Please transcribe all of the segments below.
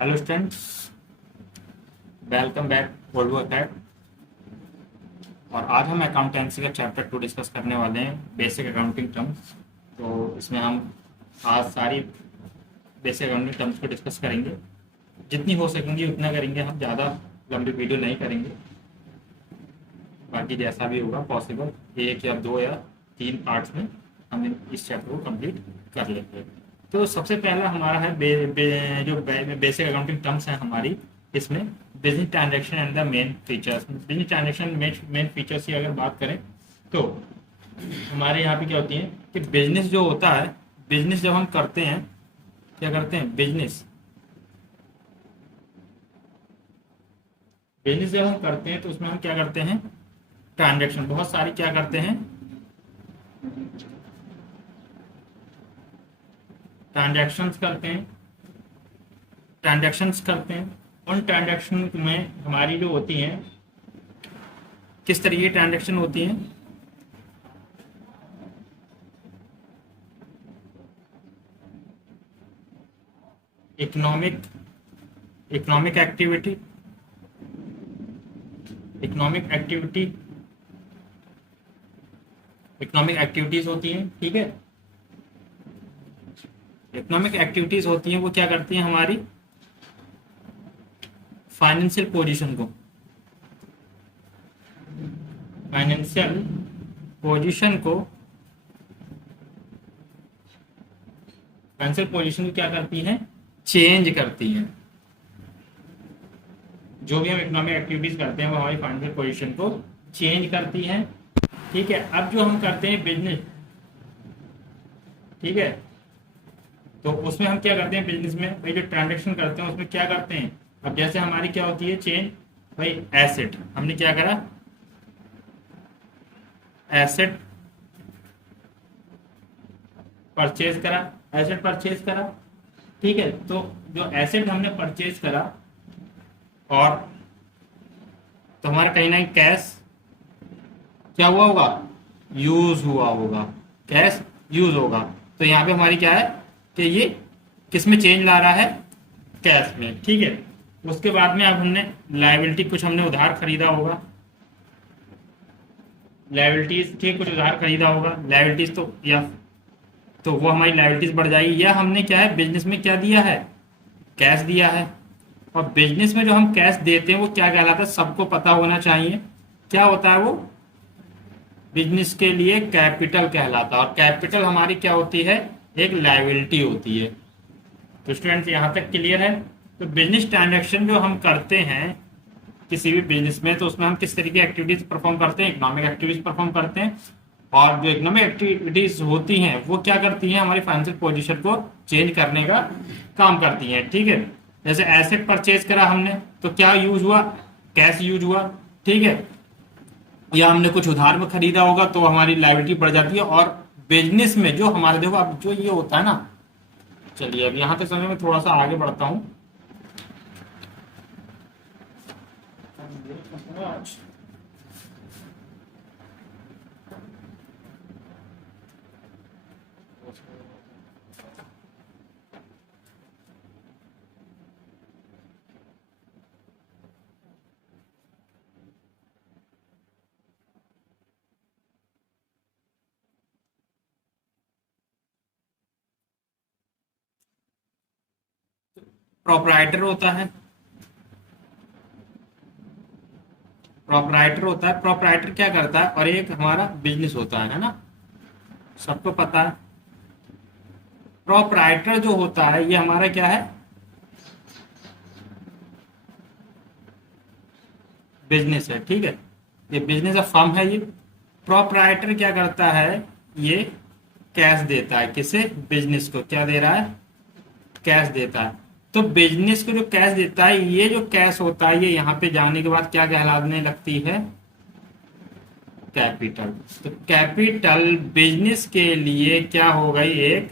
Hello students, welcome back Volvo अकेड। और आज हम अकाउंटेंसी का चैप्टर 2 डिस्कस करने वाले हैं, बेसिक अकाउंटिंग टर्म्स। तो इसमें हम आज सारी बेसिक अकाउंटिंग टर्म्स को डिस्कस करेंगे। जितनी हो सकेंगी उतना करेंगे, हम ज़्यादा लंबी वीडियो नहीं करेंगे। बाकी जैसा भी होगा पॉसिबल, एक या दो या तीन पार्ट्स में हम इस चैप्टर को कंप्लीट कर लेंगे। तो सबसे पहला हमारा है जो बेसिक अकाउंटिंग टर्म्स हैं हमारी, इसमें business transaction and the main features. Business transaction main features की अगर बात करें तो हमारे यहाँ पे क्या होती है कि बिजनेस जो होता है, बिजनेस जब हम करते हैं, क्या करते हैं, बिजनेस बिजनेस जब हम करते हैं तो उसमें हम क्या करते हैं, ट्रांजैक्शन बहुत सारी क्या करते हैं, ट्रांजैक्शंस करते हैं, उन ट्रांजैक्शन में हमारी जो होती हैं, किस तरीके की ट्रांजैक्शन होती हैं, economic economic activity economic activity economic activities होती हैं। ठीक है, इकोनॉमिक एक्टिविटीज होती हैं, वो क्या करती हैं, हमारी फाइनेंशियल पोजीशन को फाइनेंशियल पोजीशन को फाइनेंशियल पोजीशन को क्या करती हैं, चेंज करती हैं। जो भी हम इकोनॉमिक एक्टिविटीज करते हैं वो हमारी फाइनेंशियल पोजीशन को चेंज करती हैं। ठीक है, अब जो हम करते हैं बिजनेस, ठीक है, तो उसमें हम क्या करते हैं, बिजनेस में भाई जो ट्रांजैक्शन करते हैं उसमें क्या करते हैं। अब जैसे हमारी क्या होती है चेंज, भाई एसेट, हमने क्या करा, एसेट परचेज करा। ठीक है, तो जो एसेट हमने परचेज करा और तो हमारा कहीं ना कहीं कैश क्या हुआ होगा, यूज हुआ होगा, कैश यूज होगा। तो यहाँ पे हमारी क्या है कि ये किस में चेंज ला रहा है, कैश में। ठीक है, उसके बाद में अब हमने लायबिलिटी, कुछ हमने उधार खरीदा होगा, लायबिलिटीज, ठीक, कुछ उधार खरीदा होगा, लायबिलिटीज तो या तो वो हमारी लायबिलिटीज बढ़ जाएगी। या हमने क्या है, बिजनेस में क्या दिया है, कैश दिया है। और बिजनेस में जो हम कैश देते हैं वो क्या कहलाता है, सबको पता होना चाहिए, क्या होता है वो, बिजनेस के लिए कैपिटल कहलाता है। और कैपिटल हमारी क्या होती है, एक लायबिलिटी होती है। तो स्टूडेंट्स यहाँ तक क्लियर है। तो बिजनेस ट्रांजैक्शन जो हम करते हैं किसी भी बिजनेस में, तो उसमें हम किस तरीके की एक्टिविटीज परफॉर्म करते हैं, इकोनॉमिक एक्टिविटीज परफॉर्म करते हैं। और जो इकोनॉमिक एक्टिविटीज होती हैं वो क्या करती हैं, हमारी फाइनेंशियल पोजीशन को चेंज करने का काम करती हैं। ठीक है, जैसे एसेट परचेज करा हमने तो क्या यूज हुआ, कैश यूज हुआ। ठीक है, या हमने कुछ उधार में खरीदा होगा तो हमारी लायबिलिटी बढ़ जाती है। और बिजनेस में जो हमारे, देखो अब जो ये होता है ना, चलिए अब यहाँ के समय में थोड़ा सा आगे बढ़ता हूँ। प्रोपराइटर होता है, प्रोपराइटर क्या करता है, और एक हमारा बिजनेस होता है ना, सबको पता है। प्रोपराइटर जो होता है ये हमारा क्या है, बिजनेस है। ठीक है, ये बिजनेस ऑफ फर्म है। ये प्रोपराइटर क्या करता है, ये कैश देता है, किसे, बिजनेस को क्या दे रहा है, कैश देता है। तो बिजनेस को जो कैश देता है, ये जो कैश होता है ये यहाँ पे जाने के बाद क्या कहलाने लगती है, कैपिटल। तो कैपिटल बिजनेस के लिए क्या हो गई, एक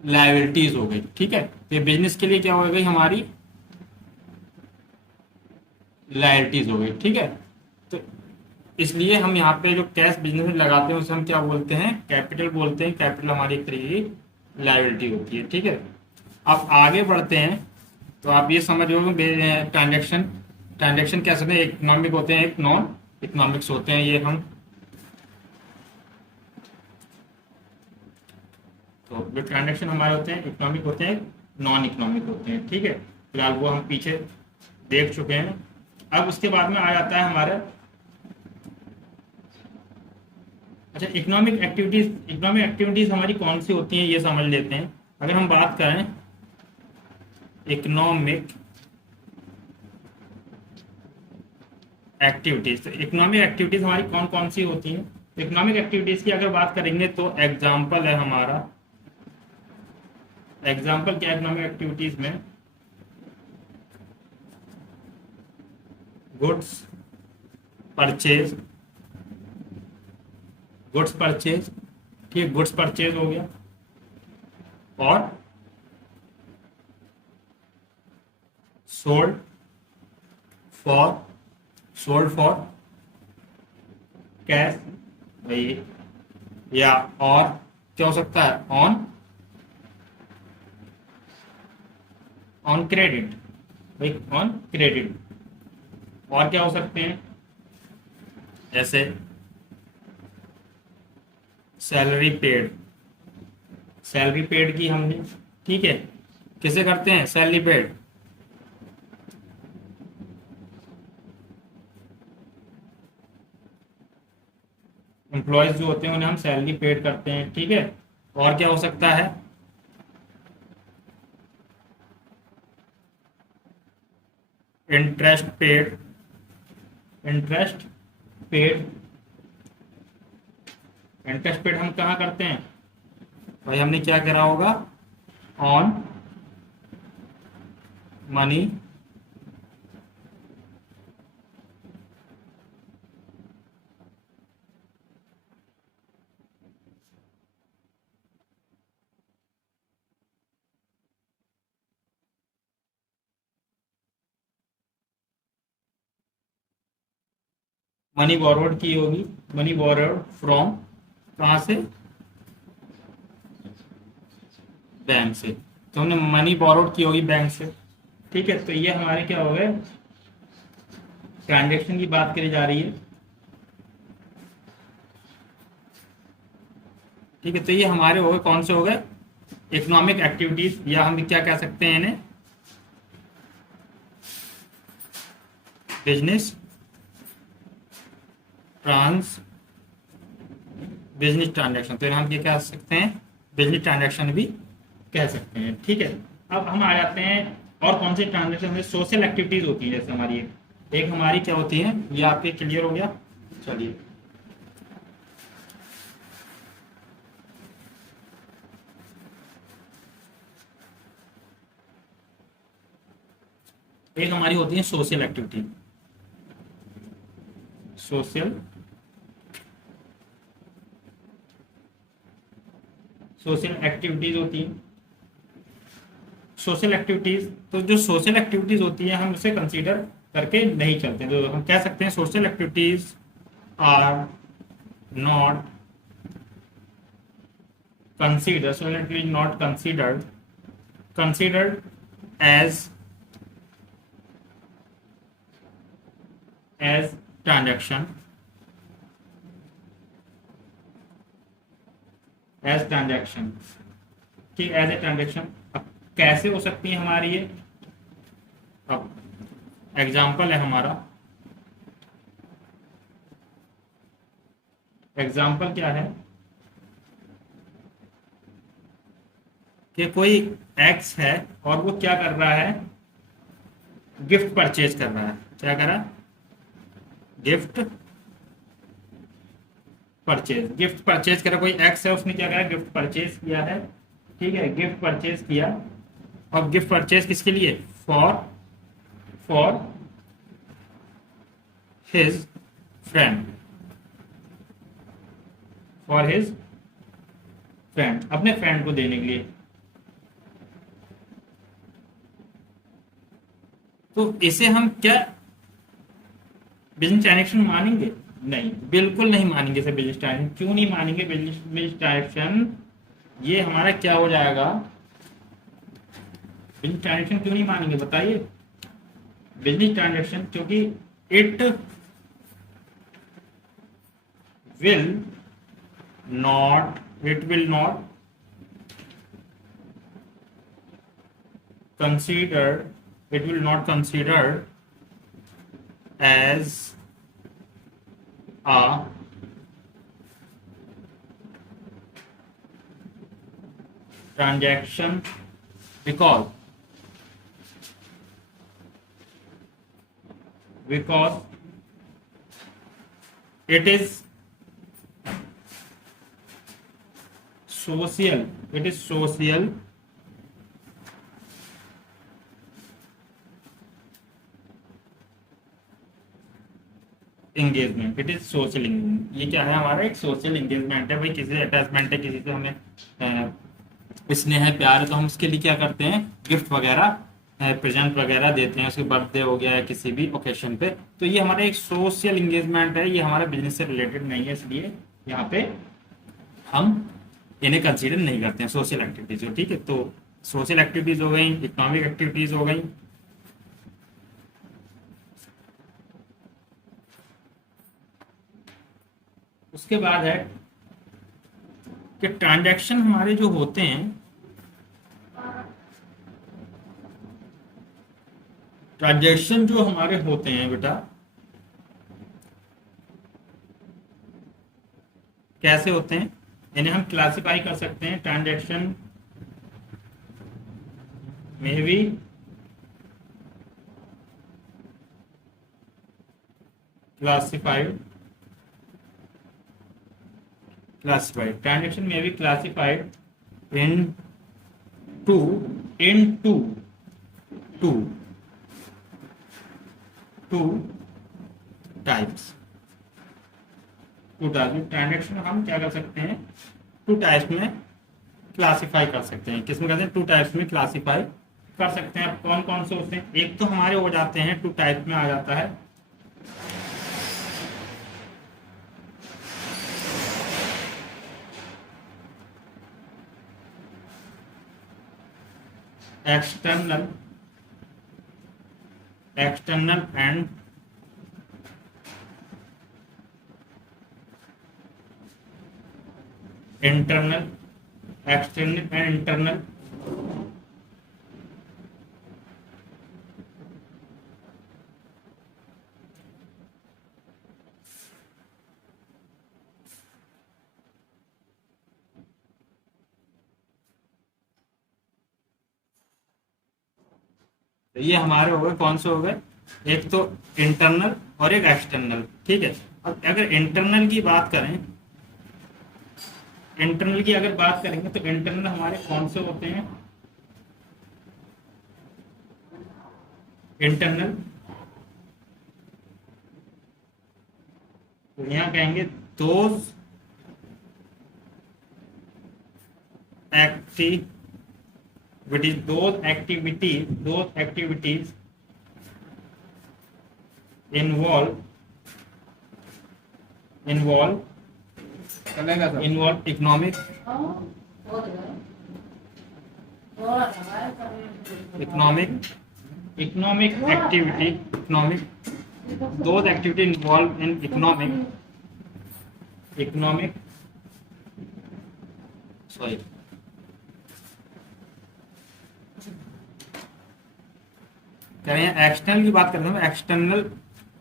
लायबिलिटीज हो गई। ठीक है, तो ये बिजनेस के लिए क्या हो गई, हमारी लायबिलिटीज हो गई। ठीक है, तो इसलिए हम यहाँ पे जो कैश बिजनेस में लगाते हैं उसे हम क्या बोलते हैं, कैपिटल बोलते हैं। कैपिटल हमारी एक तरीके की लायबिलिटी होती है। ठीक है, अब आगे बढ़ते हैं तो आप ये समझ लो ट्रांजेक्शन, ट्रांजेक्शन कैसे होते हैं, इकोनॉमिक होते हैं, एक नॉन इकोनॉमिक्स होते हैं। ये हम तो जो ट्रांजेक्शन हमारे होते हैं इकोनॉमिक होते हैं, नॉन इकोनॉमिक होते हैं। ठीक है, फिलहाल वो हम पीछे देख चुके हैं। अब उसके बाद में आ जाता है हमारा, अच्छा इकोनॉमिक एक्टिविटीज, इकोनॉमिक एक्टिविटीज हमारी कौन सी होती हैं ये समझ लेते हैं। अगर हम बात करें इकोनॉमिक एक्टिविटीज, तो इकोनॉमिक एक्टिविटीज हमारी कौन कौन सी होती हैं। इकोनॉमिक एक्टिविटीज की अगर बात करेंगे तो एग्जाम्पल है हमारा, एग्जाम्पल क्या इकोनॉमिक एक्टिविटीज में, गुड्स परचेज, गुड्स परचेज, ठीक, गुड्स परचेज हो गया, और sold for, sold for cash भाई, या और क्या हो सकता है ऑन, ऑन क्रेडिट भाई, ऑन क्रेडिट। और क्या हो सकते हैं जैसे सैलरी पेड, सैलरी पेड की हमने, ठीक है, किसे करते हैं सैलरी पेड, एम्प्लॉयज जो होते हैं उन्हें हम सैलरी पेड करते हैं। ठीक है, और क्या हो सकता है interest paid, interest paid, interest paid हम कहाँ करते हैं भाई, हमने क्या करा होगा ऑन मनी मनी बोरोड की होगी, मनी बोरोड फ्रॉम, कहाँ से बैंक से, तो हमने मनी बोरोड की होगी बैंक से। ठीक है, तो ये हमारे क्या हो गए, ट्रांजेक्शन की बात करी जा रही है। ठीक है, तो ये हमारे हो गए कौन से हो गए इकोनॉमिक एक्टिविटीज, या हम क्या कह सकते हैं इन्हें बिजनेस ट्रांस, बिजनेस ट्रांजेक्शन, तो हम क्या कह सकते हैं बिजनेस ट्रांजेक्शन भी कह सकते हैं। ठीक है, अब हम आ जाते हैं और कौन से ट्रांजेक्शन में सोशल एक्टिविटीज होती है, जैसे हमारी एक हमारी क्या होती है, ये आपके क्लियर हो गया। चलिए एक हमारी होती है social activity, social, social activities होती है, सोशल एक्टिविटीज, तो जो सोशल एक्टिविटीज होती है हम उसे कंसीडर करके नहीं चलते, तो हम कह सकते हैं social activities are not consider, social activities not considered, considered as transaction, as transaction, ठीक, एज ए ट्रांजेक्शन। अब कैसे हो सकती है हमारी ये, अब एग्जाम्पल है हमारा, एग्जाम्पल क्या है कि कोई एक्स है और वो क्या कर रहा है, गिफ्ट परचेज कर रहा है, क्या कर रहा है गिफ्ट परचेज, गिफ्ट परचेज करा, कोई एक्स है उसने क्या करा गिफ्ट परचेज किया है। ठीक है, गिफ्ट परचेज किया, और गिफ्ट परचेज किसके लिए, for, for his friend, for his friend, अपने फ्रेंड को देने के लिए। तो इसे हम क्या बिजनेस ट्रांजेक्शन मानेंगे, नहीं, बिल्कुल नहीं मानेंगे इसे बिजनेस ट्रांजेक्शन। क्यों नहीं मानेंगे बिजनेस ट्रांजेक्शन, ये हमारा क्या हो जाएगा, बिजनेस ट्रांजेक्शन क्यों नहीं मानेंगे बताइए, बिजनेस ट्रांजेक्शन क्योंकि it will it will not consider it will not consider as a transaction because it is social engagement, it is social engagement. ये क्या है, हमारा एक सोशल एंगेजमेंट है भाई, किसी से अटैचमेंट है, किसी से हमें स्नेह है, प्यार है, तो हम उसके लिए क्या करते हैं, गिफ्ट वगैरह प्रेजेंट वगैरह देते हैं, उसके बर्थडे हो गया है किसी भी ओकेशन पे। तो ये हमारा एक सोशल एंगेजमेंट है, ये हमारा बिजनेस से रिलेटेड नहीं है, इसलिए यहाँ पे हम इन्हें कंसीडर नहीं करते हैं सोशल एक्टिविटीज को। ठीक है, तो सोशल एक्टिविटीज हो गई, इकोनॉमिक एक्टिविटीज हो गई। उसके बाद है कि ट्रांजैक्शन हमारे जो होते हैं, ट्रांजैक्शन जो हमारे होते हैं बेटा, कैसे होते हैं, इन्हें हम क्लासिफाई कर सकते हैं। ट्रांजैक्शन में भी classified transaction may be classified into two types. Transaction हम क्या कर सकते हैं, टू टाइप्स में क्लासिफाई कर सकते हैं। किसमें कहते हैं, टू टाइप्स में क्लासिफाई कर सकते हैं। अब कौन कौन से होते हैं, एक तो हमारे हो जाते हैं, टू टाइप में आ जाता है external and internal, external and internal. ये हमारे हो गए, कौन से हो गए, एक तो इंटरनल और एक एक्सटर्नल। ठीक है, अब अगर इंटरनल की बात करें, इंटरनल की अगर बात करेंगे तो इंटरनल हमारे कौन से होते हैं, इंटरनल तो यहाँ कहेंगे those activities involve economic activity, those activity involved in economic sorry करें एक्सटर्नल की बात करते हैं। एक्सटर्नल,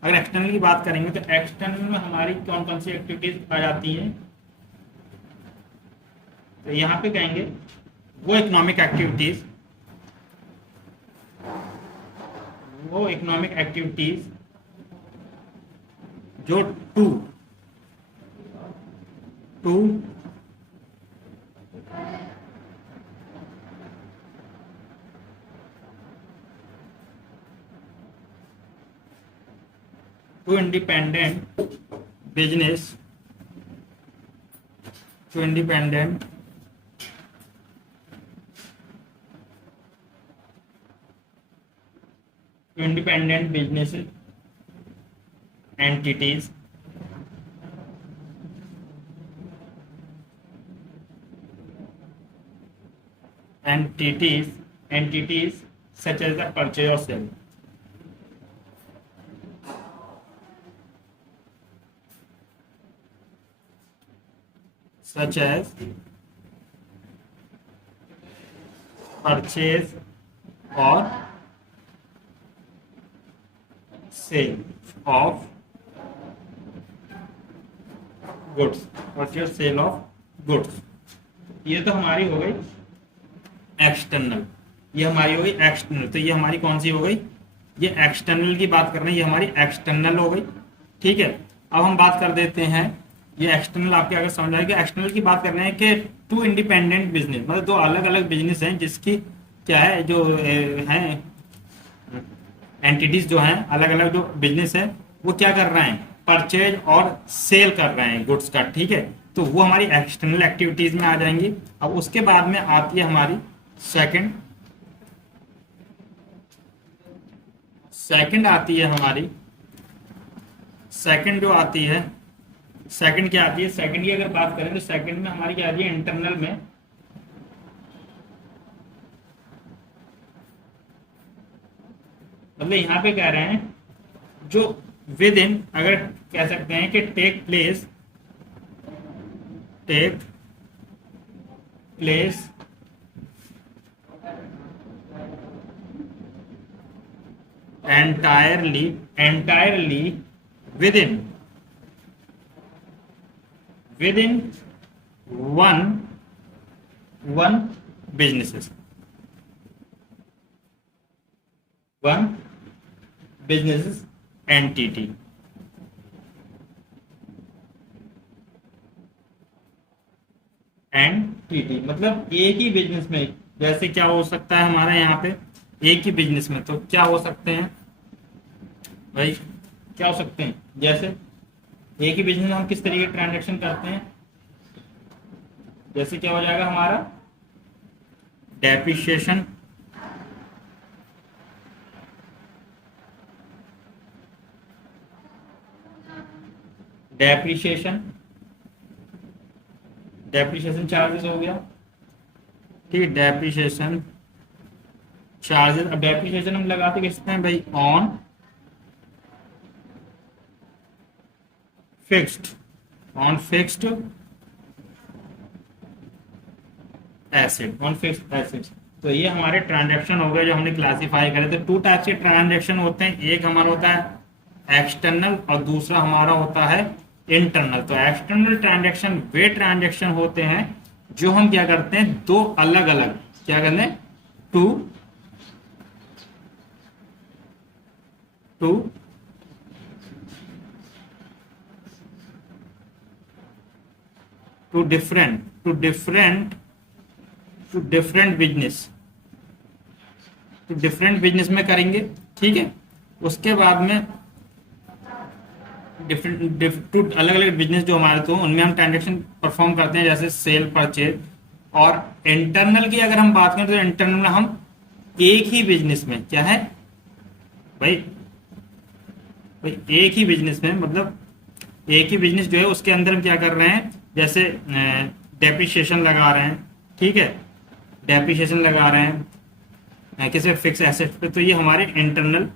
अगर एक्सटर्नल की बात करेंगे तो एक्सटर्नल में हमारी कौन कौन सी एक्टिविटीज आ जाती हैं, तो यहाँ पे कहेंगे वो इकोनॉमिक एक्टिविटीज जो to independent business, to independent business entities entities such as the purchase or sale. Such as purchase or sale of goods, purchase sale of goods. ये तो हमारी हो गई एक्सटर्नल, ये हमारी हो गई एक्सटर्नल। तो ये हमारी कौन सी हो गई, ये एक्सटर्नल की बात कर रहे हैं, ये हमारी एक्सटर्नल हो गई। ठीक है, अब हम बात कर देते हैं, ये एक्सटर्नल आपके अगर समझ आएगा। एक्सटर्नल की बात कर रहे हैं कि टू इंडिपेंडेंट बिजनेस, मतलब दो अलग अलग बिजनेस हैं जिसकी क्या है, जो हैं एंटिटीज जो हैं, अलग अलग जो बिजनेस है वो क्या कर रहे हैं, परचेज और सेल कर रहे हैं गुड्स का। ठीक है, तो वो हमारी एक्सटर्नल एक्टिविटीज में आ जाएंगी। अब उसके बाद में आती है हमारी सेकंड आती है हमारी, सेकंड जो आती है, सेकंड क्या आती है, सेकंड की अगर बात करें तो सेकंड में हमारी क्या आती है, इंटरनल में मतलब यहाँ पे कह रहे हैं जो विद इन, अगर कह सकते हैं कि take place entirely within one businesses, entity। मतलब एक ही बिजनेस में, जैसे क्या हो सकता है हमारा यहाँ पे, एक ही बिजनेस में तो क्या हो सकते हैं भाई, क्या हो सकते हैं, जैसे एक ही बिजनेस में हम किस तरीके के ट्रांजैक्शन करते हैं, जैसे क्या हो जाएगा हमारा डेप्रिसिएशन, डेप्रिसिएशन चार्जेस हो गया। ठीक है, डेप्रिसिएशन चार्जेस। अब डेप्रिसिएशन हम लगाते किस पे हैं भाई, ऑन फिक्स्ड एसेट्स। तो ये हमारे ट्रांजैक्शन हो गए जो हमने क्लासिफाई करे। तो टू टाइप्स के ट्रांजैक्शन होते हैं, एक हमारा होता है एक्सटर्नल और दूसरा हमारा होता है इंटरनल। तो एक्सटर्नल ट्रांजैक्शन वे ट्रांजैक्शन होते हैं जो हम क्या करते हैं, दो अलग अलग क्या करते हैं, टू डिफरेंट बिजनेस में करेंगे। ठीक है, उसके बाद में टू अलग अलग बिजनेस जो हमारे, तो उनमें हम ट्रांजेक्शन परफॉर्म करते हैं, जैसे सेल परचेज। और इंटरनल की अगर हम बात करें तो इंटरनल में हम एक ही बिजनेस में क्या है भाई, एक ही बिजनेस में, मतलब एक ही बिजनेस जो है उसके अंदर हम क्या कर रहे हैं, जैसे डेप्रिसिएशन लगा रहे हैं। ठीक है, डेप्रिसिएशन लगा रहे हैं किसी फिक्स एसेट पे, तो ये हमारे इंटरनल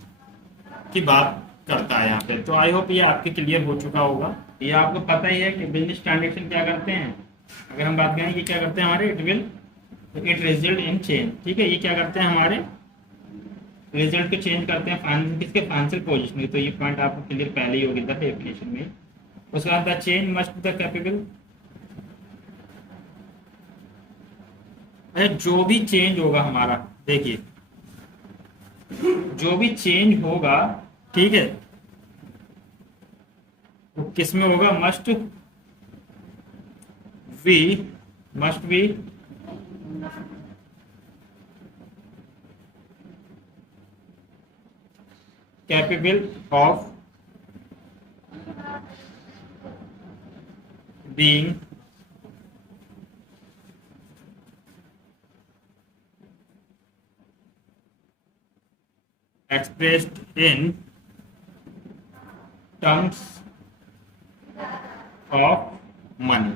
की बात करता है यहाँ पे। तो आई होप ये आपके क्लियर हो चुका होगा। ये आपको पता ही है कि बिजनेस ट्रांजैक्शन क्या करते हैं, अगर हम बात करें कि क्या करते हैं हमारे, इट रिजल्ट इन चेंज। ठीक है, ये क्या करते हैं हमारे रिजल्ट को चेंज करते हैं किसके, फाइनेंशियल पोजीशन में। तो ये पॉइंट आपको क्लियर पहले ही होगी था डेफिनेशन में। उसके बाद the change must be the capable, जो भी चेंज होगा हमारा, देखिए जो भी चेंज होगा, ठीक है, वो किस में होगा, must be capable of being expressed in terms of money।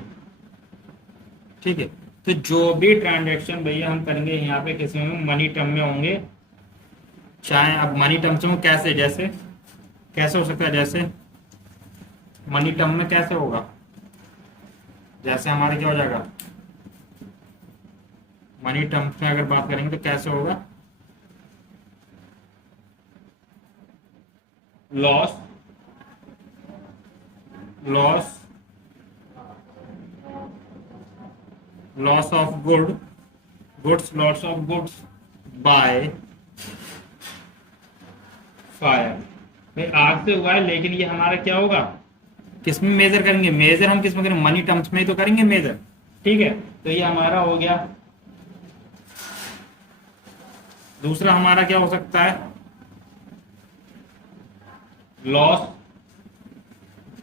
ठीक है, तो जो भी ट्रांजैक्शन भैया हम करेंगे यहाँ पे किसी में मनी टर्म में होंगे, चाहे अब मनी टर्म्स में कैसे, जैसे कैसे हो सकता है, जैसे मनी टर्म में कैसे होगा, जैसे हमारे क्या हो जाएगा, मनी टर्म्स में अगर बात करेंगे तो कैसे होगा, loss loss loss of goods loss of goods by fire. भाई आग से हुआ है, लेकिन ये हमारा क्या होगा, किस में मेजर करेंगे, मेजर हम किस में करेंगे, मनी टर्म्स में ही तो करेंगे मेजर। ठीक है, तो ये हमारा हो गया। दूसरा हमारा क्या हो सकता है, loss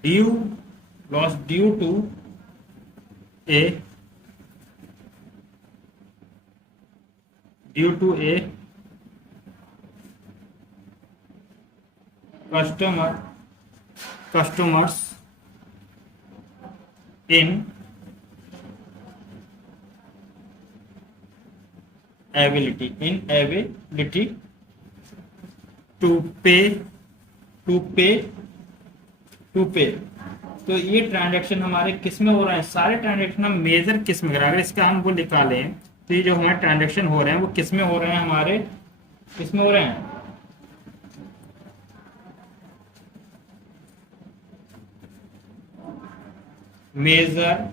due loss due to a a customers inability to pay। तो ये ट्रांजैक्शन हमारे किस में हो रहा है, सारे ट्रांजैक्शन हम मेजर किस में करें, अगर इसका हम वो निकालें तो ये जो हमारे ट्रांजैक्शन हो रहे हैं वो किस में हो रहे हैं, हमारे किस में हो रहे हैं, measure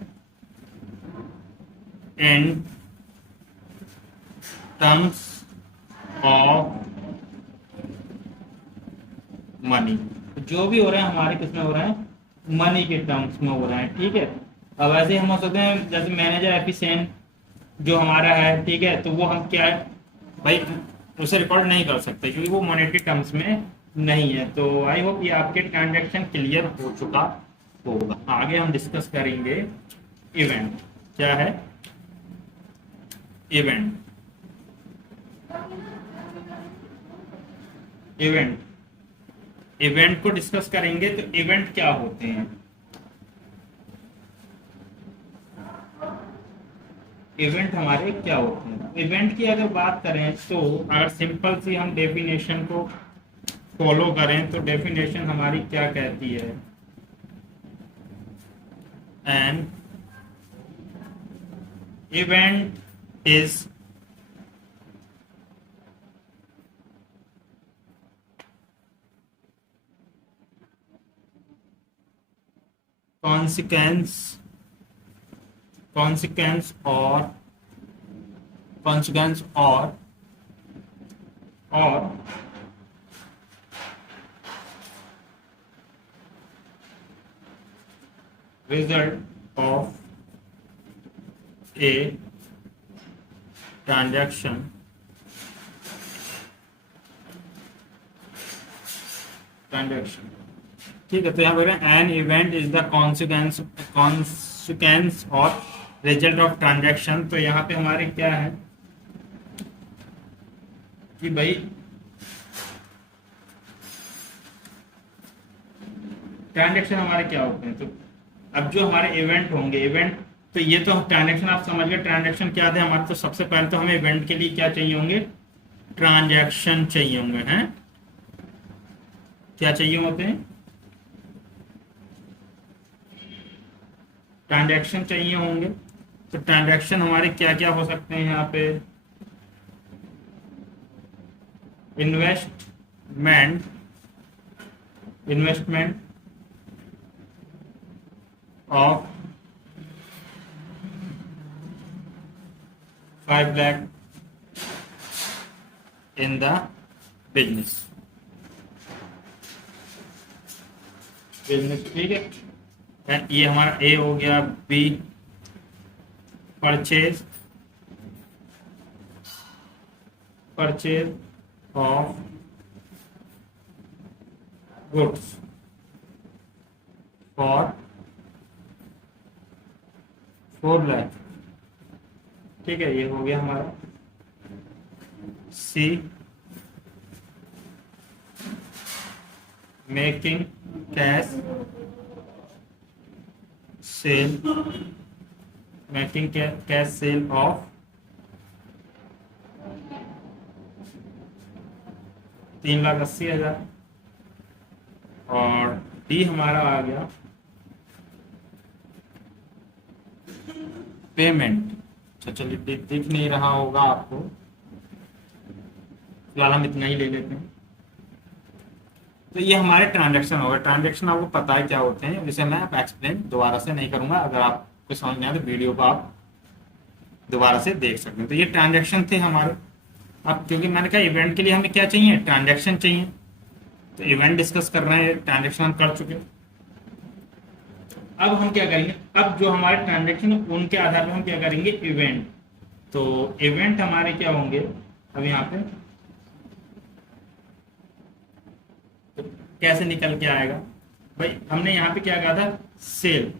in terms of money. जो भी हो रहे हैं हमारे किस में हो रहे हैं, मनी के टर्म्स में हो रहे हैं। ठीक है, अब ऐसे हम हो सकते हैं जैसे मैनेजर एफिशिएंट जो हमारा है, ठीक है, तो वो हम क्या है भाई उसे रिकॉर्ड नहीं कर सकते क्योंकि वो मॉनेटरी टर्म्स में नहीं है। तो आई होप ये आपके ट्रांजैक्शन क्लियर हो चुका होगा। आगे हम डिस्कस करेंगे इवेंट। क्या है इवेंट, इवेंट को डिस्कस करेंगे। तो इवेंट क्या होते हैं, इवेंट हमारे क्या होते हैं। इवेंट की अगर बात करें तो अगर सिंपल सी हम डेफिनेशन को फॉलो करें तो डेफिनेशन हमारी क्या कहती है, an event is consequence or result of a transaction ठीक है। तो यहाँ पर an event is the consequence और रिजल्ट ऑफ ट्रांजैक्शन। तो यहाँ पे हमारे क्या है कि भाई ट्रांजैक्शन हमारे क्या होते हैं। तो अब जो हमारे इवेंट होंगे, इवेंट तो ये तो ट्रांजैक्शन आप समझ गए, ट्रांजैक्शन क्या थे हमारे। तो सबसे पहले तो हमें इवेंट के लिए क्या चाहिए होंगे, ट्रांजैक्शन चाहिए होंगे, हैं क्या चाहिए होते हैं, ट्रांजैक्शन चाहिए होंगे। तो ट्रांजैक्शन हमारे क्या क्या हो सकते हैं यहाँ पे, investment of 5 lakh in the business. ठीक है, ये हमारा ए हो गया। B purchase of goods for 4 lakh. ठीक है, ये हो गया हमारा। C making cash sale making cash sale of 3,80,000। और डी हमारा आ गया पेमेंट। अच्छा चलिए, दिख नहीं रहा होगा आपको, फिलहाल हम इतना ही ले लेते हैं। तो ये हमारे ट्रांजैक्शन हो गए। ट्रांजैक्शन आपको पता है क्या होते हैं, जिसे मैं आप एक्सप्लेन दोबारा से नहीं करूंगा। अगर आपको समझ नहीं आया तो वीडियो को आप दोबारा से देख सकते हैं। तो ये ट्रांजैक्शन थे हमारे। अब क्योंकि मैंने कहा इवेंट के लिए हमें क्या चाहिए, ट्रांजैक्शन चाहिए, तो इवेंट डिस्कस कर रहे हैं, ट्रांजैक्शन हम कर चुके हैं। अब हम क्या करेंगे, अब जो हमारे ट्रांजैक्शन है उनके आधार पर हम क्या करेंगे, इवेंट। तो इवेंट हमारे क्या होंगे, अब यहाँ पे तो कैसे निकल के आएगा भाई, हमने यहाँ पे क्या कहा था, सेल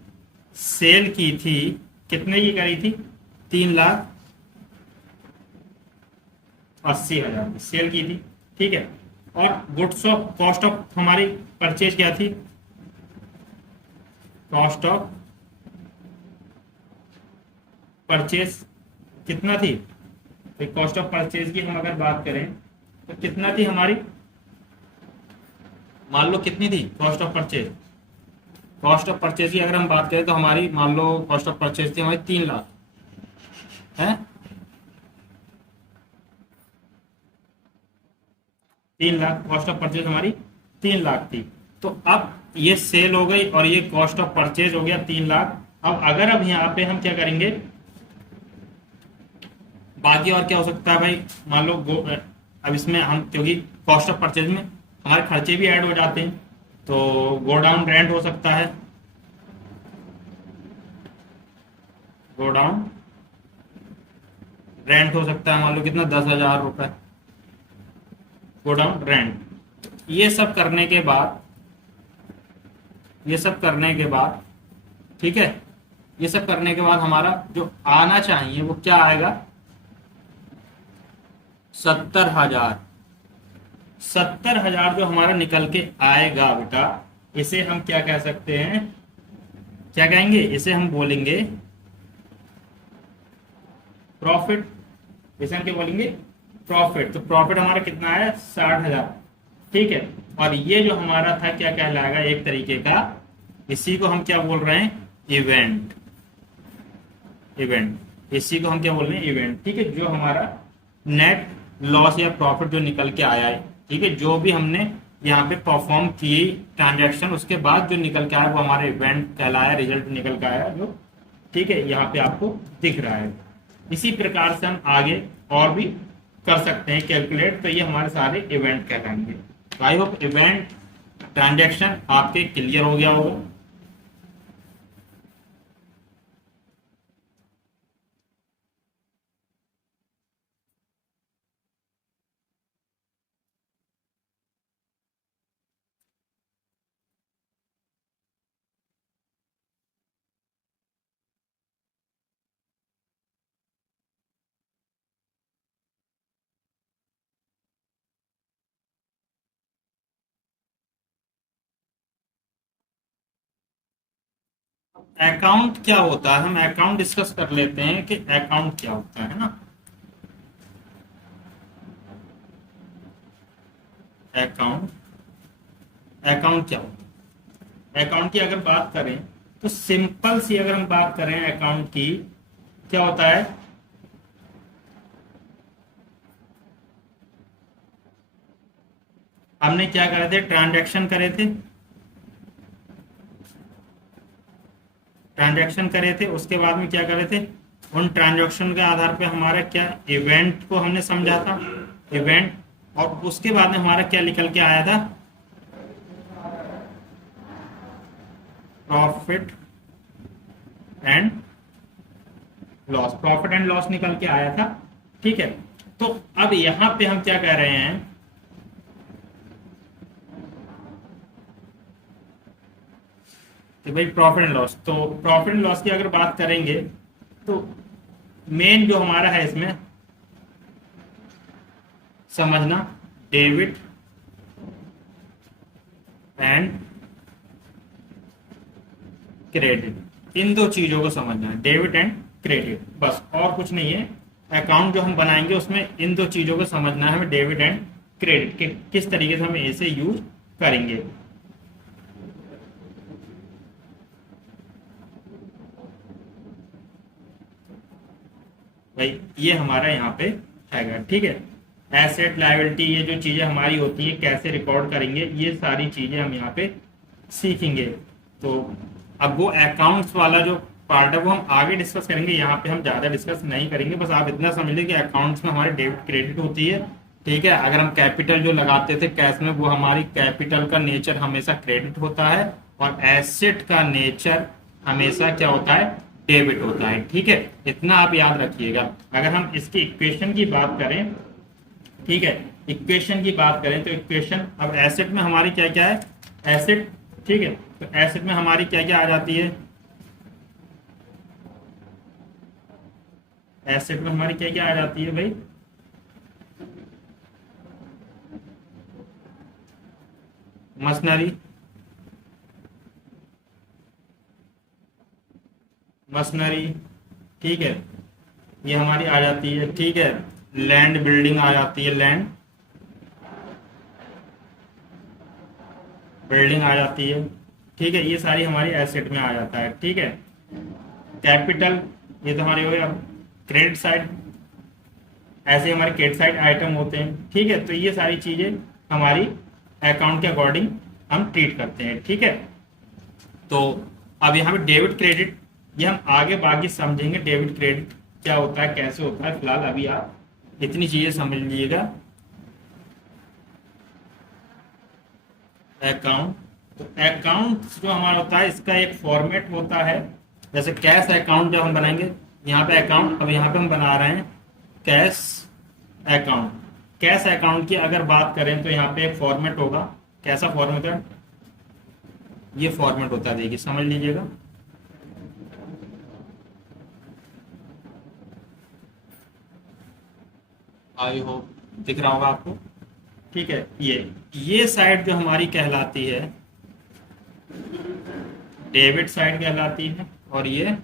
सेल की थी, कितने की करी थी, 3,80,000 सेल की थी, ठीक है। और गुड्स ऑफ कॉस्ट ऑफ हमारी परचेज क्या थी, कॉस्ट ऑफ परचेज कितना थी, तो कॉस्ट ऑफ परचेज की हम अगर बात करें तो कितना थी हमारी, मान लो कितनी थी cost of purchase. Cost of purchase की अगर हम बात करें तो हमारी मान लो कॉस्ट ऑफ परचेज थी हमारी 3,00,000 है, 3,00,000 कॉस्ट ऑफ परचेज हमारी 3,00,000 थी। तो अब ये सेल हो गई और ये कॉस्ट ऑफ परचेज हो गया 3,00,000। अब यहाँ पे हम क्या करेंगे, बाकी और क्या हो सकता है भाई, मान लो अब इसमें हम क्योंकि कॉस्ट ऑफ परचेज में हमारे खर्चे भी ऐड हो जाते हैं, तो गोडाउन रेंट हो सकता है, गोडाउन रेंट हो सकता है, मान लो कितना 10,000 रुपए गोडाउन रेंट। ये सब करने के बाद, ये सब करने के बाद, ठीक है, ये सब करने के बाद हमारा जो आना चाहिए वो क्या आएगा, 70,000। 70,000 जो हमारा निकल के आएगा बेटा, इसे हम क्या कह सकते हैं, क्या कहेंगे, इसे हम बोलेंगे प्रॉफिट। इसे हम क्या बोलेंगे, प्रॉफिट। तो प्रॉफिट हमारा कितना है, 60,000, ठीक है। और ये जो हमारा था क्या कहलाएगा, एक तरीके का, इसी को हम क्या बोल रहे हैं, इवेंट। इवेंट इसी को हम क्या बोल रहे हैं, इवेंट, ठीक है। जो हमारा नेट लॉस या प्रॉफिट जो निकल के आया है, ठीक है, जो भी हमने यहाँ पे परफॉर्म की ट्रांजैक्शन, उसके बाद जो निकल के आया वो हमारा इवेंट कहलाया, रिजल्ट निकल के आया जो, ठीक है, यहाँ पे आपको दिख रहा है। इसी प्रकार से हम आगे और भी कर सकते हैं कैलकुलेट। तो ये हमारे सारे इवेंट कहलाएंगे। आई होप इवेंट ट्रांजैक्शन आपके क्लियर हो गया होगा। अकाउंट क्या होता है, हम अकाउंट डिस्कस कर लेते हैं कि अकाउंट क्या होता है ना। अकाउंट, अकाउंट क्या होता है, अकाउंट की अगर बात करें तो सिंपल सी अगर हम बात करें अकाउंट की, क्या होता है, हमने क्या करे थे, ट्रांजैक्शन करे थे, ट्रांजैक्शन करे थे, उसके बाद में क्या करे थे, उन ट्रांजैक्शन के आधार पे हमारा क्या, इवेंट को हमने समझा था, इवेंट। और उसके बाद में हमारा क्या निकल के आया था, profit and loss, profit and loss निकल के आया था, ठीक है। तो अब यहां पे हम क्या कह रहे हैं, कि भाई प्रॉफिट एंड लॉस, तो प्रॉफिट एंड लॉस की अगर बात करेंगे तो मेन जो हमारा है इसमें समझना, डेबिट एंड क्रेडिट, इन दो चीजों को समझना है, डेबिट एंड क्रेडिट, बस और कुछ नहीं है। अकाउंट जो हम बनाएंगे उसमें इन दो चीजों को समझना है हमें, डेबिट एंड क्रेडिट के किस तरीके से हम इसे यूज करेंगे। भाई ये हमारा यहाँ पे हैगा, ठीक है। एसेट लायबिलिटी ये जो चीजें हमारी होती है कैसे रिकॉर्ड करेंगे, ये सारी चीजें हम यहाँ पे सीखेंगे। तो अब वो अकाउंट्स वाला जो पार्ट है वो हम आगे डिस्कस करेंगे, यहाँ पे हम ज्यादा डिस्कस नहीं करेंगे। बस आप इतना समझ लें कि अकाउंट्स में हमारे डेबिट क्रेडिट होती है, ठीक है। अगर हम कैपिटल जो लगाते थे कैश में, वो हमारी कैपिटल का नेचर हमेशा क्रेडिट होता है, और एसेट का नेचर हमेशा क्या होता है, डेबिट होता है, ठीक है। इतना आप याद रखिएगा। अगर हम इसकी इक्वेशन की बात करें, ठीक है, इक्वेशन की बात करें तो इक्वेशन, अब एसेट में हमारी क्या क्या है, एसेट, ठीक है। तो एसेट में हमारी क्या क्या आ जाती है, एसेट में हमारी क्या क्या आ जाती है भाई, मशीनरी, मशीनरी, ठीक है, ये हमारी आ जाती है, ठीक है। लैंड बिल्डिंग आ जाती है, लैंड बिल्डिंग आ जाती है, ठीक है। ये सारी हमारी एसेट में आ जाता है, ठीक है। कैपिटल ये तो हमारी हो गई। अब क्रेडिट साइड, ऐसे हमारे क्रेडिट साइड आइटम होते हैं, ठीक है। तो ये सारी चीजें हमारी अकाउंट के अकॉर्डिंग हम ट्रीट करते हैं, ठीक है। तो अब यहाँ पे डेबिट क्रेडिट ये हम आगे बाकी समझेंगे, डेबिट क्रेडिट क्या होता है, कैसे होता है। फिलहाल अभी आप इतनी चीजें समझ लीजिएगा। अकाउंट, तो अकाउंट जो हमारा होता है इसका एक फॉर्मेट होता है। जैसे कैश अकाउंट जब हम बनाएंगे, यहाँ पे अकाउंट, अब यहाँ पे हम बना रहे हैं कैश अकाउंट। कैश अकाउंट की अगर बात करें तो यहाँ पे एक फॉर्मेट होगा। कैसा फॉर्मेट है, ये फॉर्मेट होता है, देखिए समझ लीजिएगा। आई होप दिख रहा होगा आपको, ठीक है। ये साइड जो हमारी कहलाती है डेबिट साइड कहलाती है, और ये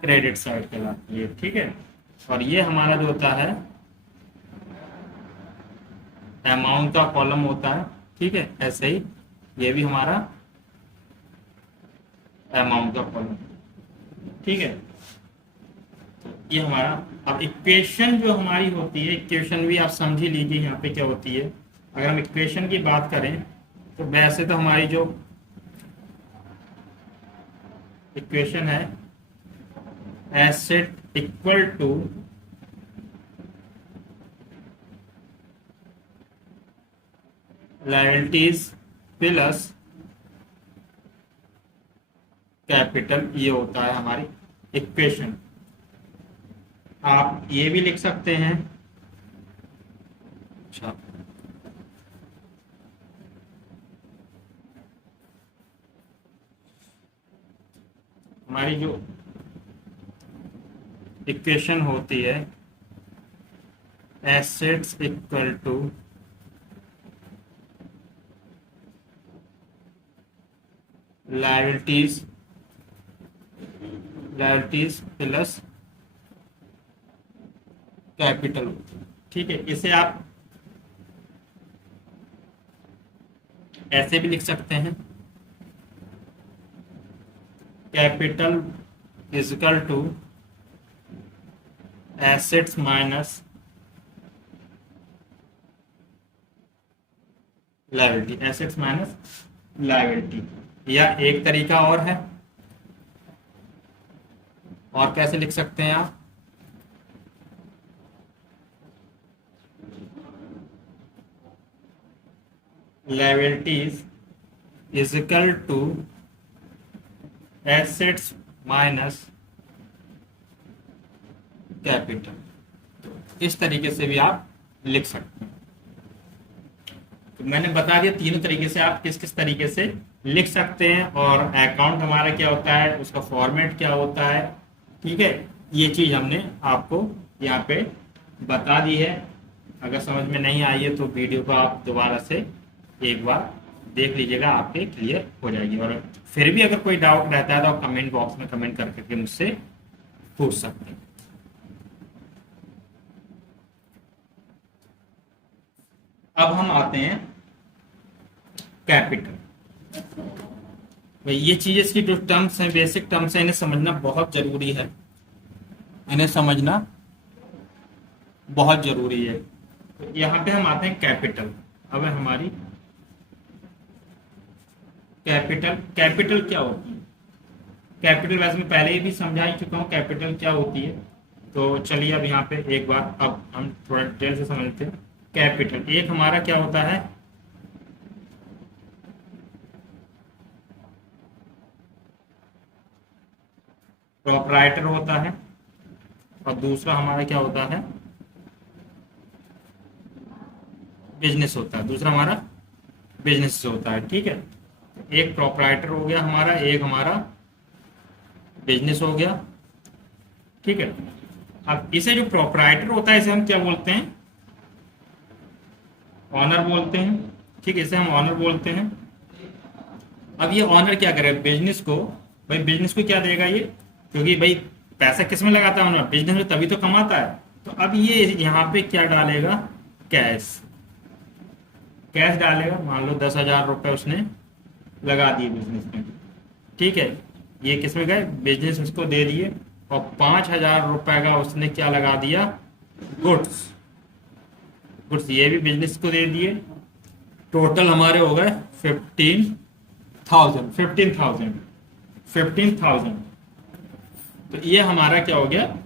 क्रेडिट साइड कहलाती है, ठीक है। और ये हमारा जो होता है अमाउंट का कॉलम होता है, ठीक है। ऐसे ही ये भी हमारा अमाउंट का कॉलम, ठीक है। ये हमारा, अब इक्वेशन जो हमारी होती है, इक्वेशन भी आप समझ ही लीजिए यहाँ पे क्या होती है। अगर हम इक्वेशन की बात करें तो वैसे तो हमारी जो इक्वेशन है, asset equal to liabilities plus capital, ये होता है हमारी इक्वेशन। आप ये भी लिख सकते हैं, अच्छा, हमारी जो इक्वेशन होती है assets equal to liabilities, liabilities plus capital, ठीक है। इसे आप ऐसे भी लिख सकते हैं, capital is equal to assets minus liability, assets minus liability. या एक तरीका और है, और कैसे लिख सकते हैं आप, liabilities is equal to assets minus capital. इस तरीके से भी आप लिख सकते हैं। तो मैंने बता दिया तीनों तरीके से आप किस किस तरीके से लिख सकते हैं, और अकाउंट हमारा क्या होता है, उसका फॉर्मेट क्या होता है, ठीक है। ये चीज हमने आपको यहाँ पे बता दी है। अगर समझ में नहीं आई है तो वीडियो को आप दोबारा से एक बार देख लीजिएगा, आपके क्लियर हो जाएगी। और फिर भी अगर कोई डाउट रहता है तो आप कमेंट बॉक्स में कमेंट करके मुझसे पूछ सकते हैं। अब हम आते हैं कैपिटल। भाई ये चीज, इसकी जो टर्म्स हैं, बेसिक टर्म्स हैं, इन्हें समझना बहुत जरूरी है, इन्हें समझना बहुत जरूरी है। तो यहाँ पे हम आते हैं कैपिटल। अब है हमारी कैपिटल। कैपिटल क्या होती है? कैपिटल वैसे मैं पहले ही भी समझा ही चुका हूँ कैपिटल क्या होती है। तो चलिए अब यहाँ पे एक बार अब हम थोड़ा डिटेल से समझते हैं। कैपिटल एक हमारा क्या होता है? प्रोपराइटर होता है, और दूसरा हमारा क्या होता है? बिजनेस होता है। दूसरा हमारा बिजनेस होता है, ठीक है। एक प्रोपराइटर हो गया हमारा, एक हमारा बिजनेस हो गया, ठीक है। अब इसे जो प्रोपराइटर होता है इसे हम क्या बोलते हैं? ऑनर बोलते हैं, ठीक है, इसे हम ऑनर बोलते हैं। अब ये ऑनर क्या करे बिजनेस को? भाई बिजनेस को क्या देगा ये? क्योंकि भाई पैसा किस में लगाता है ऑनर? बिजनेस में, तभी तो कमाता है। तो अब ये यहाँ पे क्या डालेगा? कैश। कैश डालेगा। मान लो 10,000 रुपए उसने लगा दिए बिजनेस में, ठीक है। ये किस में गए? बिजनेस उसको दे दिए। और 5,000 रुपए का उसने क्या लगा दिया? गुड्स। गुड्स ये भी बिजनेस को दे दिए। टोटल हमारे हो गए 15,000। 15,000। तो ये हमारा क्या हो गया?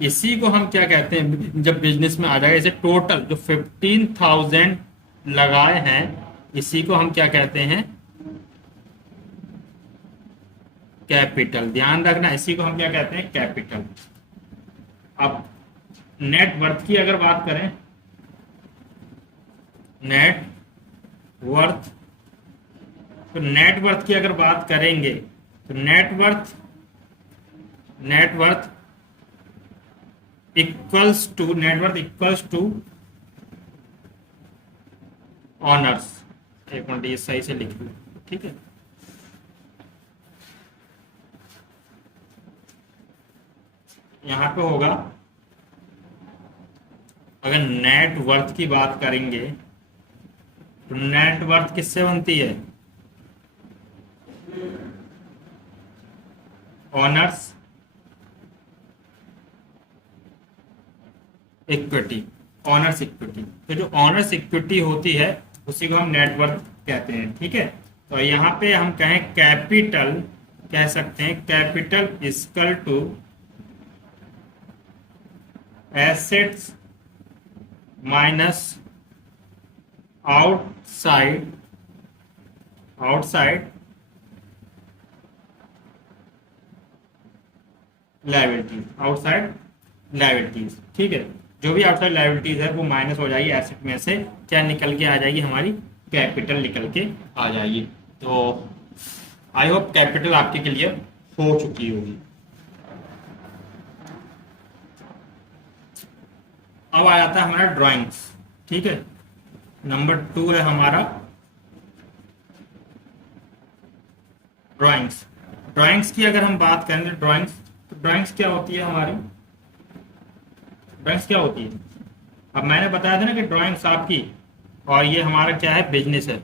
इसी को हम क्या कहते हैं जब बिजनेस में आ जाएगा? इसे टोटल जो 15,000 लगाए हैं, इसी को हम क्या कहते हैं? कैपिटल। ध्यान रखना, इसी को हम क्या कहते हैं? कैपिटल। अब नेट वर्थ की अगर बात करें, नेट वर्थ, तो नेट वर्थ की अगर बात करेंगे तो नेटवर्थ इक्वल्स टू ऑनर्स। एक मिनट, ये सही से लिख लो, ठीक है। यहां पे होगा, अगर नेट वर्थ की बात करेंगे तो नेट वर्थ किससे बनती है? Honours equity. ऑनर्स इक्विटी, तो जो ऑनर्स इक्विटी होती है उसी को हम नेटवर्थ कहते हैं, ठीक है। तो यहाँ पे हम कहें कैपिटल, कह सकते हैं capital equal to assets minus outside liabilities, ठीक है। जो भी आउटसाइड लाइबिलिटीज है वो माइनस हो जाएगी एसेट में से, क्या निकल के आ जाएगी? हमारी कैपिटल निकल के आ जाएगी। तो आई होप कैपिटल आपके क्लियर हो चुकी होगी। अब आ जाता है हमारा ड्राइंग्स, ठीक है। नंबर 2 है हमारा ड्राइंग्स। ड्राइंग्स की अगर हम बात करें तो ड्राइंग्स क्या होती है हमारी? ड्राइंग्स क्या होती है? अब मैंने बताया था ना कि ड्राइंग्स आपकी, और ये हमारा क्या है? बिजनेस है।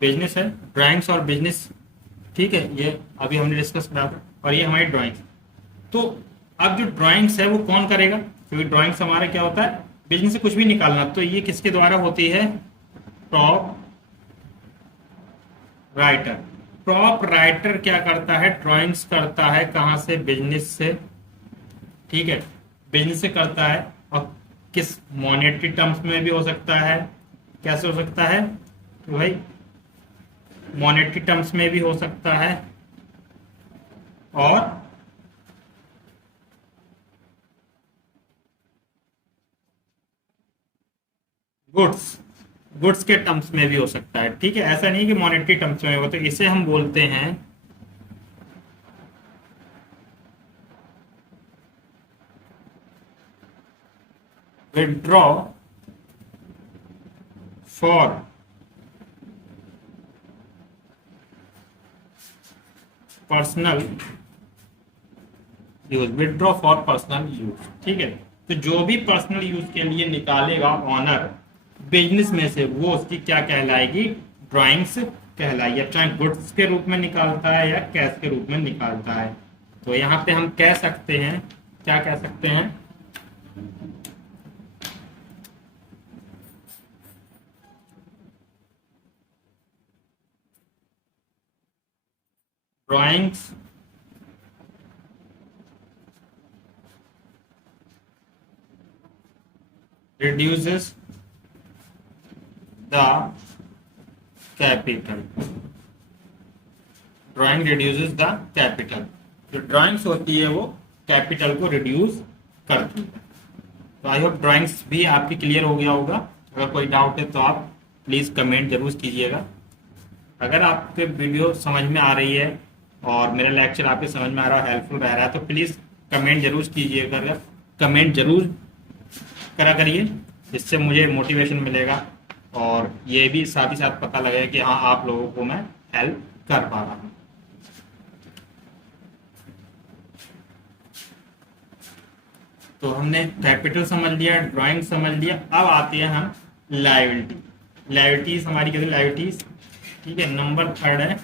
बिजनेस है, ड्राइंग्स और बिजनेस, ठीक है। ये अभी हमने डिस्कस करा था, और ये हमारी ड्राइंग्स। तो अब जो ड्राइंग्स है वो कौन करेगा? क्योंकि ड्राइंग्स हमारा क्या होता है? बिजनेस से कुछ भी निकालना, तो ये किसके द्वारा होती है? Top writer. टॉप राइटर क्या करता है? ड्राइंग्स करता है। कहां से? बिजनेस से, ठीक है। बिजनेस से करता है, और किस मॉनेटरी टर्म्स में भी हो सकता है। कैसे हो सकता है? तो भाई मॉनेटरी टर्म्स में भी हो सकता है, और गुड्स गुड्स के टर्म्स में भी हो सकता है, ठीक है। ऐसा नहीं कि मॉनेटरी टर्म्स में हो। तो इसे हम बोलते हैं withdraw for personal use, withdraw for personal use, ठीक है। तो जो भी पर्सनल यूज के लिए निकालेगा ऑनर बिजनेस में से, वो उसकी क्या कहलाएगी, ड्राइंग्स कहलाएगी। अब चाहे गुड्स के रूप में निकालता है या कैश के रूप में निकालता है, तो यहाँ पे हम कह सकते हैं, क्या कह सकते हैं, drawings reduces the capital, drawing reduces the capital. जो ड्राइंग्स होती है वो कैपिटल को रिड्यूस करती है। तो आई होप ड्राइंग्स भी आपकी क्लियर हो गया होगा। अगर कोई डाउट है तो आप प्लीज़ कमेंट जरूर कीजिएगा। अगर आपके वीडियो समझ में आ रही है और मेरा लेक्चर आपके समझ में आ रहा है, हेल्पफुल रह रहा है, तो प्लीज़ कमेंट जरूर कीजिएगा, कमेंट जरूर करा करिए, जिससे मुझे मोटिवेशन मिलेगा और ये भी साथ ही साथ पता लगेगा कि हाँ आप लोगों को मैं हेल्प कर पा रहा हूँ। तो हमने कैपिटल समझ लिया, ड्राइंग समझ लिया, अब आते हैं हम लायबिलिटी। लायबिलिटीज हमारी क्या, लायबिलिटीज, ठीक है। नंबर 3 है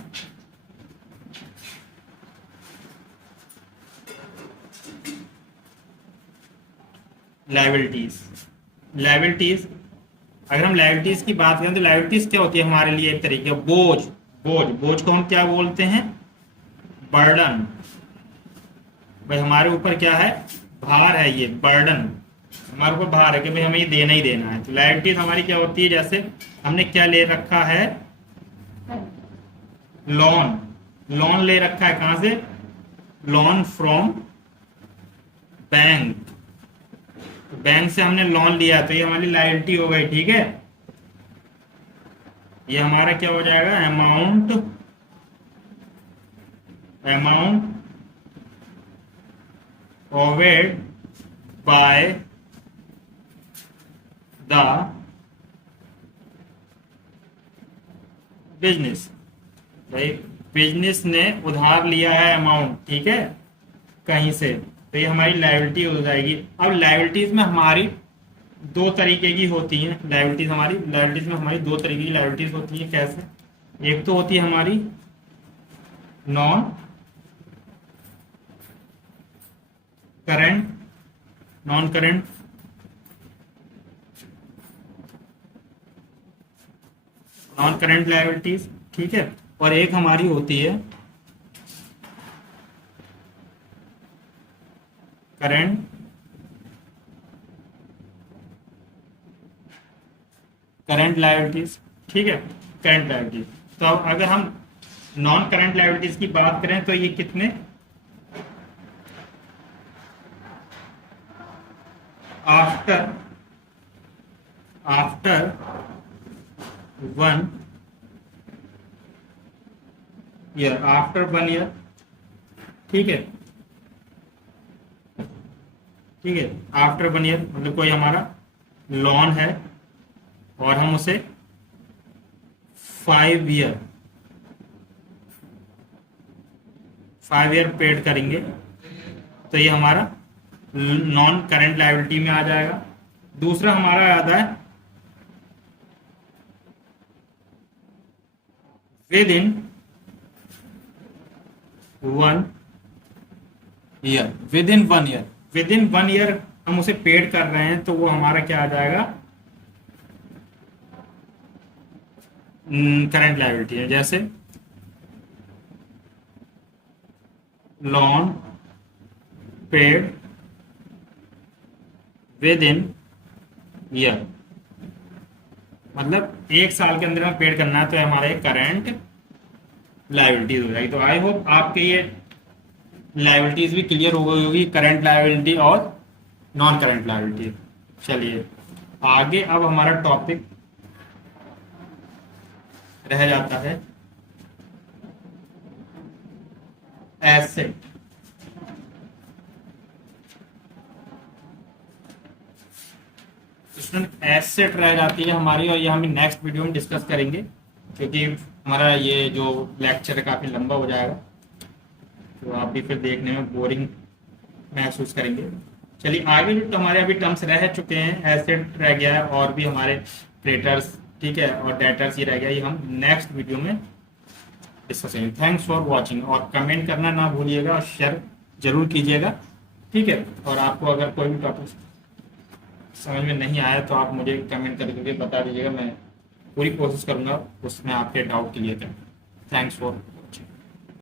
लायबिलिटीज। लायबिलिटीज, अगर हम लायबिलिटीज की बात करें तो लायबिलिटीज क्या होती है हमारे लिए, एक तरीके का बोझ। बोझ, बोझ को हम क्या बोलते हैं, बर्डन। भाई हमारे ऊपर क्या है, भार है, ये बर्डन हमारे ऊपर भार है कि भाई हमें ये देना ही देना है। तो लायबिलिटीज हमारी क्या होती है, जैसे हमने क्या ले रखा है, लोन। लोन ले रखा है, कहां से, लोन फ्रॉम बैंक। बैंक से हमने लोन लिया तो ये हमारी लायबिलिटी हो गई, ठीक है। ये हमारा क्या हो जाएगा, amount, amount owed by the business. भाई बिजनेस ने उधार लिया है अमाउंट, ठीक है, कहीं से, तो ये हमारी लायबिलिटी हो जाएगी। अब लायबिलिटीज में हमारी दो तरीके की होती हैं। लायबिलिटीज में हमारी दो तरीके की लायबिलिटीज होती हैं। कैसे, एक तो होती है हमारी non current, non current, non current liabilities, ठीक है। और एक हमारी होती है करंट, करंट लायबिलिटीज, ठीक है, करंट लायबिलिटीज। तो अब अगर हम नॉन करंट लायबिलिटीज की बात करें तो ये कितने, after, after 1 year, after 1 year, ठीक है, ठीक है। आफ्टर 1 ईयर मतलब कोई हमारा लोन है और हम उसे 5 ईयर, 5 ईयर पेड करेंगे, तो ये हमारा नॉन करंट लायबिलिटी में आ जाएगा। दूसरा हमारा आता है with in 1 year, with in 1 year, with in 1 year हम उसे पेड कर रहे हैं, तो वो हमारा क्या आ जाएगा, करंट लायबिलिटी है। जैसे loan paid with in year, मतलब 1 साल के अंदर में पेड करना है, तो हमारा एक करंट लायबिलिटीज हो जाएगी। तो आई होप आपके ये लायबिलिटीज भी क्लियर हो गई होगी, करंट लायबिलिटी और नॉन करंट लायबिलिटी। चलिए आगे, अब हमारा टॉपिक रह जाता है एसेट। स्टूडेंट एसेट रह जाती है हमारी, और ये हम नेक्स्ट वीडियो में डिस्कस करेंगे, क्योंकि हमारा ये जो लेक्चर है काफ़ी लंबा हो जाएगा, तो आप भी फिर देखने में बोरिंग महसूस करेंगे। चलिए आगे जो हमारे अभी टर्म्स रह चुके हैं, एसेट रह गया है और भी हमारे क्रेडिटर्स, ठीक है, और डेटर्स ये रह गया, ये हम नेक्स्ट वीडियो में डिस्कस करेंगे। थैंक्स फॉर वॉचिंग, और कमेंट करना ना भूलिएगा और शेयर जरूर कीजिएगा, ठीक है। और आपको अगर कोई भी टॉपिक समझ में नहीं आया तो आप मुझे कमेंट करके बता दीजिएगा, मैं पूरी कोशिश करूंगा उसमें आपके डाउट क्लियर करें। Thanks for